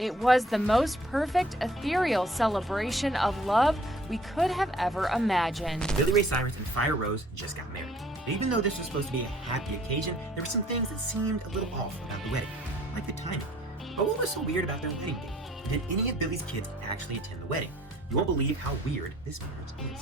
It was the most perfect, ethereal celebration of love we could have ever imagined. Ray Cyrus and Firerose just got married. But even though this was supposed to be a happy occasion, there were some things that seemed a little off about the wedding, like the timing. But what was so weird about their wedding day? Did any of Billy's kids actually attend the wedding? You won't believe how weird this marriage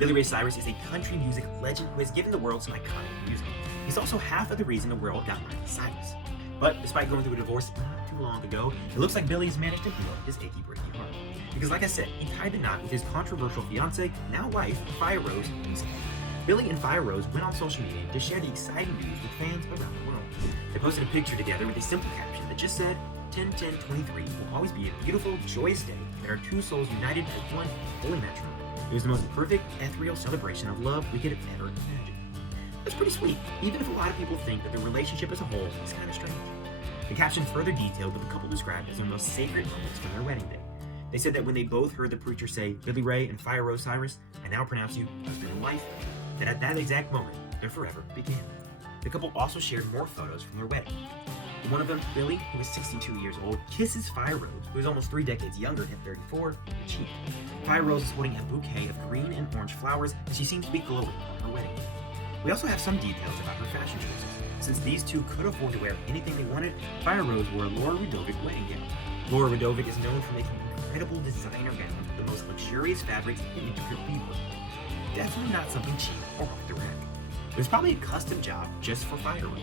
is. Ray Cyrus is a country music legend who has given the world some iconic music. He's also half of the reason the world got Miley Cyrus. But despite going through a divorce not too long ago, it looks like Billy has managed to heal his achy breaky heart. Because like I said, he tied the knot with his controversial fiancée, now wife, Firerose, recently. Billy and Firerose went on social media to share the exciting news with fans around the world. They posted a picture together with a simple caption that just said, 10-10-23 will always be a beautiful, joyous day that our two souls united as one holy matrimony. It was the most perfect, ethereal celebration of love we could have ever imagined. That's pretty sweet, even if a lot of people think that their relationship as a whole is kind of strange. The caption further detailed what the couple described as their most sacred moments from their wedding day. They said that when they both heard the preacher say, Billy Ray and Firerose Cyrus, I now pronounce you husband and wife, that at that exact moment, their forever began. The couple also shared more photos from their wedding. In one of them, Billy, who is 62 years old, kisses Firerose, who is almost 3 decades younger at 34, on the cheek. Firerose is holding a bouquet of green and orange flowers, and she seems to be glowing on her wedding day. We also have some details about her fashion choices. Since these two could afford to wear anything they wanted, Firerose wore a Laura Radovic wedding gown. Laura Radovic is known for making incredible designer gowns with the most luxurious fabrics and intricate beadwork. Definitely not something cheap or off the rack. It was probably a custom job just for Firerose.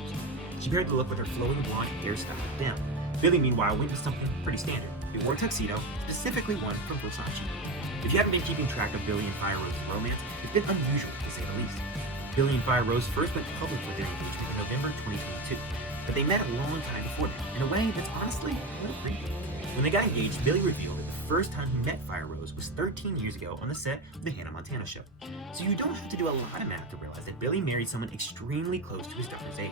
She paired the look with her flowing blonde hairstyle down. Billy, meanwhile, went with something pretty standard. He wore a tuxedo, specifically one from Versace. If you haven't been keeping track of Billy and Firerose's romance, it's been unusual to say the least. Billy and Firerose first went public with their engagement in November 2022, but they met a long time before that, in a way that's honestly a little creepy. When they got engaged, Billy revealed that the first time he met Firerose was 13 years ago on the set of the Hannah Montana show. So you don't have to do a lot of math to realize that Billy married someone extremely close to his daughter's age.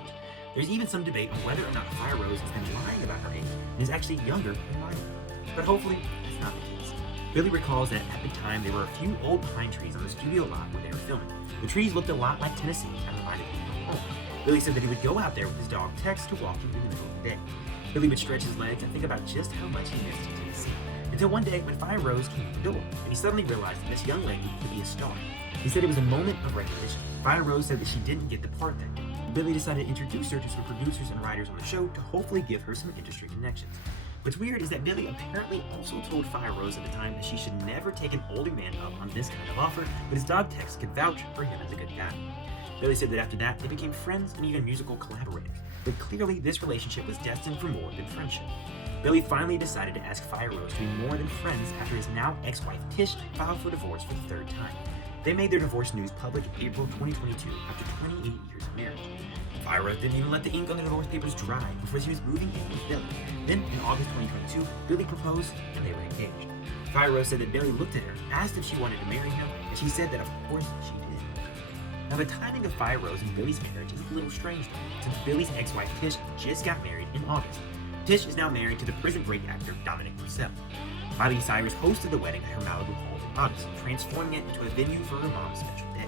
There's even some debate on whether or not Firerose has been lying about her age and is actually younger than Miley. But hopefully, that's not the case. Billy recalls that at the time there were a few old pine trees on the studio lot where they were filming. The trees looked a lot like Tennessee and reminded him of home. Billy said that he would go out there with his dog Tex to walk him in the middle of the day. Billy would stretch his legs and think about just how much he missed Tennessee. Until one day when Firerose came to the door, and he suddenly realized that this young lady could be a star. He said it was a moment of recognition. Firerose said that she didn't get the part that day. Billy decided to introduce her to some producers and writers on the show to hopefully give her some industry connections. What's weird is that Billy apparently also told Firerose at the time that she should never take an older man up on this kind of offer, but his dog Tex could vouch for him as a good guy. Billy said that after that, they became friends and even musical collaborators, but clearly this relationship was destined for more than friendship. Billy finally decided to ask Firerose to be more than friends after his now ex-wife Tish filed for divorce for the third time. They made their divorce news public in April 2022 after 28 years of marriage. Firerose didn't even let the ink on the divorce papers dry before she was moving in with Billy. Then, in August 2022, Billy proposed and they were engaged. Firerose said that Billy looked at her, asked if she wanted to marry him, and she said that of course she did. Now the timing of Firerose and Billy's marriage is a little strange though, since Billy's ex-wife Tish just got married in August. Tish is now married to the Prison Break actor Dominic Purcell. Miley Cyrus hosted the wedding at her Malibu home in August, transforming it into a venue for her mom's special day.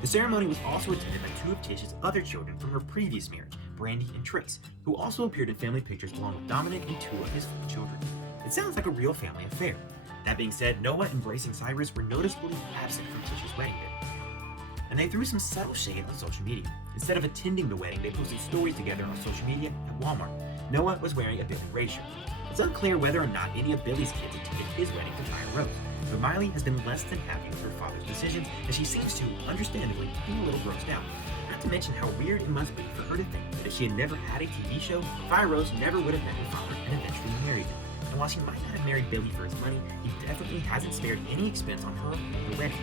The ceremony was also attended by 2 of Tish's other children from her previous marriage, Brandy and Trace, who also appeared in family pictures along with Dominic and 2 of his 4 children. It sounds like a real family affair. That being said, Noah and Embracing Cyrus were noticeably absent from Tish's wedding day. And they threw some subtle shade on social media. Instead of attending the wedding, they posted stories together on social media at Walmart. Noah was wearing a Billy Ray shirt. It's unclear whether or not any of Billy's kids attended his wedding with Firerose, but Miley has been less than happy with her father's decisions, and she seems to, understandably, be a little grossed out. Not to mention how weird it must be for her to think that if she had never had a TV show, Firerose never would have met her father and eventually married him. And while she might not have married Billy for his money, he definitely hasn't spared any expense on her or the wedding.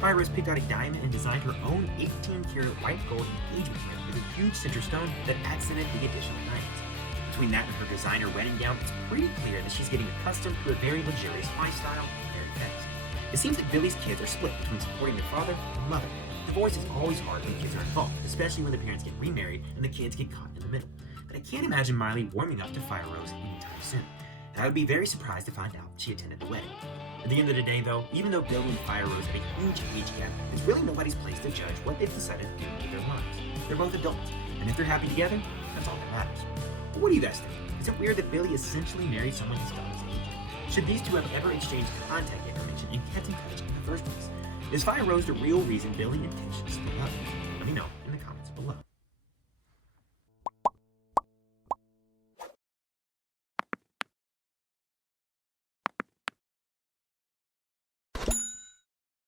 Firerose picked out a diamond and designed her own 18-karat white gold engagement ring with a huge center stone that accented the additional diamonds. Between that and her designer wedding gown, it's pretty clear that she's getting accustomed to a very luxurious lifestyle very fast. It seems that Billy's kids are split between supporting their father and mother. Divorce is always hard when kids are involved, especially when the parents get remarried and the kids get caught in the middle. But I can't imagine Miley warming up to Firerose anytime soon. And I would be very surprised to find out she attended the wedding. At the end of the day though, even though Billy and Firerose have a huge age gap, it's really nobody's place to judge what they've decided to do with their lives. They're both adults, and if they're happy together, that's all that matters. But what do you guys think? Is it weird that Billy essentially married someone his daughter's age? Should these two have ever exchanged contact information and kept in touch in the first place? Is Firerose the real reason Billy and Tish split up? Let me know.